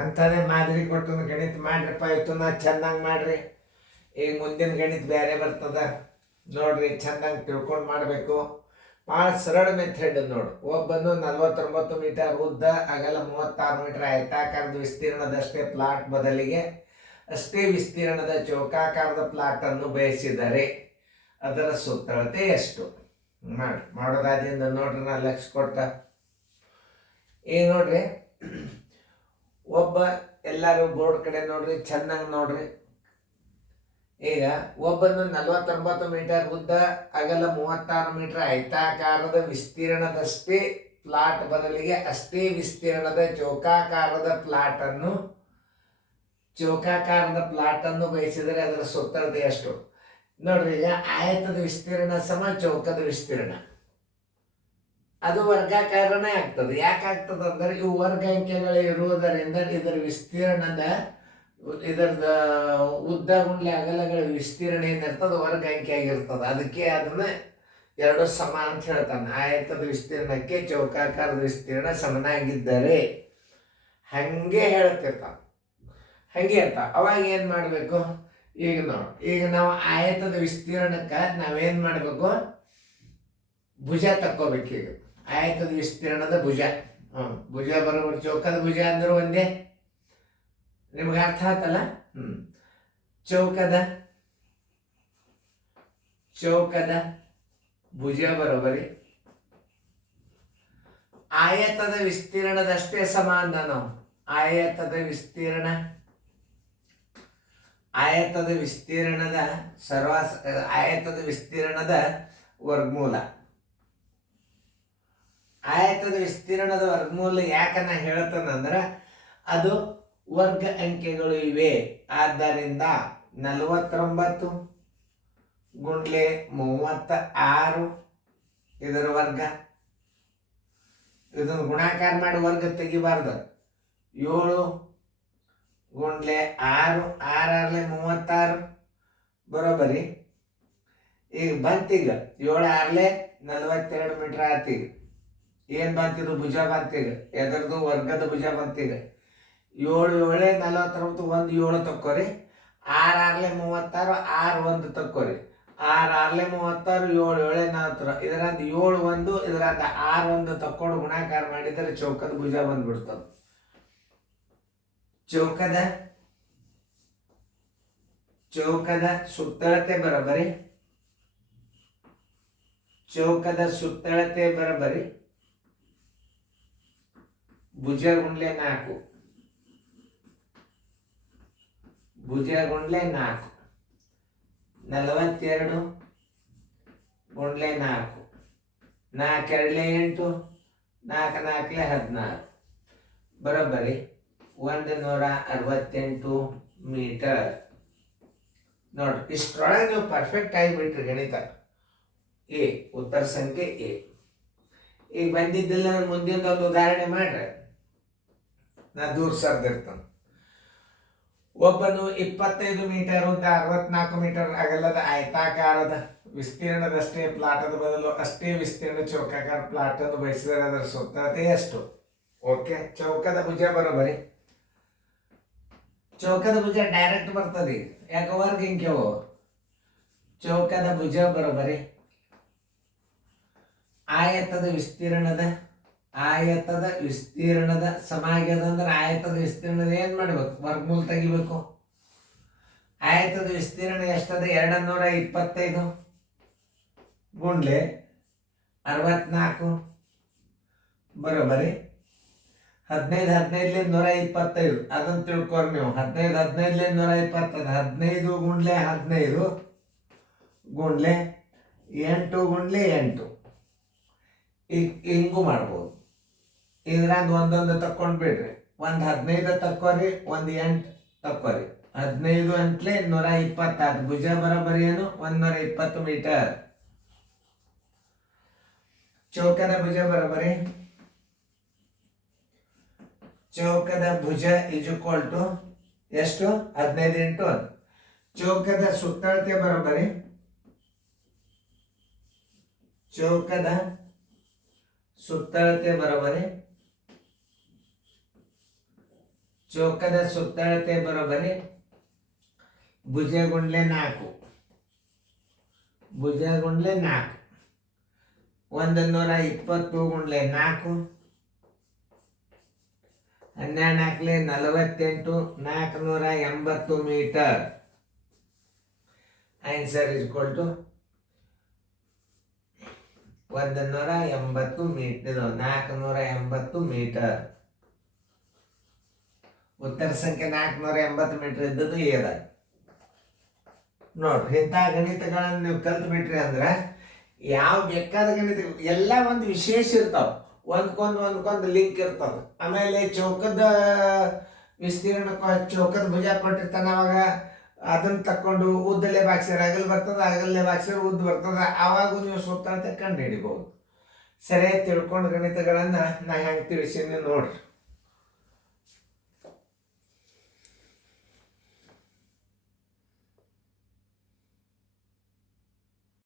ಅಂಥದ್ದೇ ಮಾದರಿ ಕೊಟ್ಟು ಗಣಿತ ಮಾಡ್ರಿಪ್ಪ, ಇವತ್ತು ನಾ ಚೆಂದಂಗೆ ಮಾಡ್ರಿ. ಈಗ ಮುಂದಿನ ಗಣಿತ ಬೇರೆ ಬರ್ತದ ನೋಡ್ರಿ, ಚೆಂದಂಗೆ ತಿಳ್ಕೊಂಡು ಮಾಡಬೇಕು. ಭಾಳ ಸರಳ ಮೆಥಡ್ ನೋಡು. ಒಬ್ಬನು 49 ಮೀಟರ್ ಉದ್ದ, ಅಗಲ 36 ಮೀಟರ್ ಆಯತಾಕಾರದ ವಿಸ್ತೀರ್ಣದಷ್ಟೇ ಪ್ಲಾಟ್ ಬದಲಿಗೆ ಅಷ್ಟೇ ವಿಸ್ತೀರ್ಣದ ಚೌಕಾಕಾರದ ಪ್ಲಾಟ್ ಅನ್ನು ಬಯಸಿದರೆ ಅದರ ಸುತ್ತಳತೆ ಎಷ್ಟು? ಮಾಡೋದಾದ್ರಿಂದ ನೋಡ್ರಿ, ನಾ ಲಕ್ಷ ಕೊಟ್ಟ ಈಗ ನೋಡ್ರಿ, ಒಬ್ಬ ಎಲ್ಲರೂ ಬೋರ್ಡ್ ಕಡೆ ನೋಡ್ರಿ, ಚೆನ್ನಾಗಿ ನೋಡ್ರಿ. ಈಗ ಒಬ್ಬನು 49 ಮೀಟರ್ ಉದ್ದ, ಅಗಲ 36 ಮೀಟರ್ ಆಯತಾಕಾರದ ವಿಸ್ತೀರ್ಣದಷ್ಟೇ ಪ್ಲಾಟ್ ಬದಲಿಗೆ ಅಷ್ಟೇ ವಿಸ್ತೀರ್ಣದ ಚೌಕಾಕಾರದ ಪ್ಲಾಟ್ ಅನ್ನು ಬಯಸಿದರೆ ಅದರ ಸುತ್ತಳತೆ ಎಷ್ಟು? ನೋಡ್ರಿ, ಈಗ ಆಯತದ ವಿಸ್ತೀರ್ಣ ಸಮ ಚೌಕದ ವಿಸ್ತೀರ್ಣ, ಅದು ವರ್ಗಾಕಾರನೇ ಆಗ್ತದೆ. ಯಾಕಾಗ್ತದೆ ಅಂದ್ರೆ ಇವು ವರ್ಗ ಅಂಕೆಗಳು ಇರುವುದರಿಂದ ಇದರದ ಉದ್ದ ಗುಂಡ್ಲೆ ಅಗಲಗಳ ವಿಸ್ತೀರ್ಣ ಏನಿರ್ತದೆ ವರ್ಗ ಅಂಕೆ ಆಗಿರ್ತದೆ. ಅದಕ್ಕೆ ಅದನ್ನ ಎರಡು ಸಮ ಅಂತ ಹೇಳ್ತಾನೆ. ಆಯತದ ವಿಸ್ತೀರ್ಣಕ್ಕೆ ಚೌಕಾಕಾರದ ವಿಸ್ತೀರ್ಣ ಸಮನಾಗಿದ್ದರೆ ಹಂಗೆ ಹೇಳ್ತಿರ್ತಾನೆ, ಹಂಗೆ ಇರ್ತಾವ. ಅವಾಗ ಏನು ಮಾಡಬೇಕು? ಈಗ ನಾವು ಆಯತದ ವಿಸ್ತೀರ್ಣಕ್ಕೆ ನಾವೇನು ಮಾಡಬೇಕು? ಭುಜ ತಕ್ಕೋಬೇಕು. ಈಗ ಆಯತದ ವಿಸ್ತೀರ್ಣದ ಭುಜ, ಭುಜ ಬರೋಬರ್ ಚೌಕದ ಭುಜ ಅಂದ್ರೆ ಒಂದೇ. ನಿಮ್ಗೆ ಅರ್ಥ ಆತಲ್ಲ? ಚೌಕದ ಭುಜ ಬರೋಬರಿ ಆಯತದ ವಿಸ್ತೀರ್ಣದಷ್ಟೇ ಸಮ ಅಂದ ನಾವು. ಆಯತದ ವಿಸ್ತೀರ್ಣದ ವರ್ಗಮೂಲ. ಆಯತದ ವಿಸ್ತೀರ್ಣದ ವರ್ಗಮೂಲ ಯಾಕನ್ನ ಹೇಳ್ತಾನಂದ್ರ ಅದು ವರ್ಗ ಅಂಕೆಗಳು ಇವೆ. ಆದ್ದರಿಂದ 49 ಗುಂಡ್ಲೆ 36 ಇದರ ವರ್ಗ. ಇದನ್ನು ಗುಣಾಕಾರ ಮಾಡಿ ವರ್ಗ ತೆಗಿಬಾರ್ದು. 7 ಗುಂಡ್ಲೆ 6, 6 36 ಬರೋಬರಿ. ಈಗ ಬಂತೀಗ 7 6 42 ಮೀಟರ್ ಆತೀಗ. ಏನು ಬಂತಿದ್ದು? ಭುಜ ಬಂತೀಗ. ಎದರದು? ವರ್ಗದ ಭುಜ ಬಂತೀಗ. 7 7 49, 1 7 ತಕ್ಕೋರಿ. 6 6 36, 6 1 ತಕ್ಕೋರಿ. 6 6 36, 7 7 40. ಇದರಂತ 7 1, ಇದರಂತ 6 1 ತಕ್ಕೊಂಡು ಗುಣಾಕಾರ ಮಾಡಿದರೆ ಚೌಕದ ಭುಜ ಬಂದ್ಬಿಡ್ತದೆ. ಚೌಕದ ಸುತ್ತಳತೆ ಬರೋಬರಿ ಭುಜ ಗುಂಡ್ಲೆ 4. ಭುಜ ಗುಂಡ್ಲೆ 4. 42 ಗುಂಡ್ಲೆ 4. 4 2 8, 4 4 16 ಬರೋಬ್ಬರಿ 168 ಮೀಟರ್. ನೋಡ್ರಿ, ಇಷ್ಟರೊಳಗೆ ನೀವು ಪರ್ಫೆಕ್ಟ್ ಆಗಿಬಿಟ್ರಿ ಗಣಿತ. ಉತ್ತರ ಸಂಖ್ಯೆ ಎ. ಈಗ ಬಂದಿದ್ದಿಲ್ಲ, ಮುಂದಿನದೊಂದು ಉದಾಹರಣೆ ಮಾಡ್ರಿ, ನಾ ದೂರ ಸರ್ದಿರ್ತಾನೆ. ಒಬ್ಬನು 25 ಮೀಟರ್ ಉದ್ದ, 64 ಮೀಟರ್ ಅಗಲದ ಆಯತಾಕಾರದ ವಿಸ್ತೀರ್ಣದಷ್ಟೇ ಪ್ಲಾಟದ ಬದಲು ಅಷ್ಟೇ ವಿಸ್ತೀರ್ಣ ಚೌಕಾಕಾರ ಪ್ಲಾಟ್ ಅನ್ನು ಬಯಸಿದರೆ ಅದರ ಸುತ್ತಳತೆ ಎಷ್ಟು? ಓಕೆ, ಚೌಕದ ಭುಜ ಬರೋಬರಿ. ಚೌಕದ ಭುಜ ಡೈರೆಕ್ಟ್ ಬರ್ತದೆ. ಯಾಕೆ? ವರ್ಗ ಇಂಕೆವು. ಚೌಕದ ಭುಜ ಬರೋಬರಿ ಆಯತದ ವಿಸ್ತೀರ್ಣದ ಸಮ ಆಗ್ಯದ ಅಂದ್ರೆ ಆಯತದ ವಿಸ್ತೀರ್ಣದ ಏನ್ ಮಾಡ್ಬೇಕು? ವರ್ಗಮೂಲ ತೆಗಿಬೇಕು. ಆಯತದ ವಿಸ್ತೀರ್ಣ ಎಷ್ಟದ? 225 ಗುಂಡ್ಲೆ 64 ಬರೋಬರಿ 15 15 125. ಅದನ್ನ ತಿಳ್ಕೊರಿ ನೀವು. 15 15 120. 15 ಗುಂಡ್ಲೆ 15 ಗುಂಡ್ಲೆ 8 ಗುಂಡ್ಲೆ 8. ಹಿಂಗೂ ಮಾಡ್ಬೋದು. ಇದ್ರಂದು ಒಂದೊಂದು ತಕ್ಕೊಂಡು ಬಿಡ್ರಿ. ಒಂದು 15 ತಕ್ಕೋರಿ, ಒಂದು 8 ತಕ್ಕೋರಿ. 15 ಅಂಟ್ಲೆ 120. ಭುಜ ಬರೋಬರಿ ಏನು? 120 ಮೀಟರ್. ಚೌಕದ ಭುಜ ಬರೋಬರಿ ಚೌಕದ ಭುಜ ಈಕ್ವಲ್ ಟು ಎಷ್ಟು? 15 × 1. ಚೌಕದ ಸುತ್ತಳತೆ ಬರೋಬರಿ ಚೌಕದ ಸುತ್ತಳತೆ ಬರೋಬ್ಬರಿ ಭುಜ ಗುಂಡ್ಲೆ 4, ಭುಜ ಗುಂಡ್ಲೆ 4, 120 ಗುಂಡ್ಲೆ 4, 12 48, 480 metre. Answer is equal to 180 metre, 480 metre. ಉತ್ತರ ಸಂಖ್ಯೆ 480 ಮೀಟರ್ ಇದ್ದದ್ದು ಏದ. ನೋಡ್ರಿ, ಇಂಥ ಗಣಿತಗಳನ್ನು ನೀವು ಕಲ್ತು ಬಿಟ್ರಿ ಅಂದ್ರೆ ಯಾವ ಬೇಕಾದ ಗಣಿತ ಎಲ್ಲ ಒಂದು ವಿಶೇಷ ಇರ್ತಾವ, ಒಂದ್ಕೊಂದು ಲಿಂಕ್ ಇರ್ತಾವ. ಆಮೇಲೆ ಚೌಕದ ವಿಸ್ತೀರ್ಣ ಚೌಕದ ಭುಜ ಕೊಟ್ಟಿರ್ತಾನ, ಅವಾಗ ಅದನ್ನ ತಕೊಂಡು ಉದ್ದಲೆ ಬಾಕ್ಸಿರ ಅಗಲ್ ಬರ್ತದ, ಅಗಲ್ಲೆ ಬಾಕ್ಸಿರ ಉದ್ದ ಬರ್ತದ, ಆವಾಗ ನೀವು ಸುತ್ತಳತೆ ಕಂಡು ಹಿಡಿಬಹುದು. ಸರಿಯಾಗಿ ತಿಳ್ಕೊಂಡು ಗಣಿತಗಳನ್ನ ನಾ ಹೆಂಗೆ ತಿಳಿಸೀನಿ ನೋಡ್ರಿ.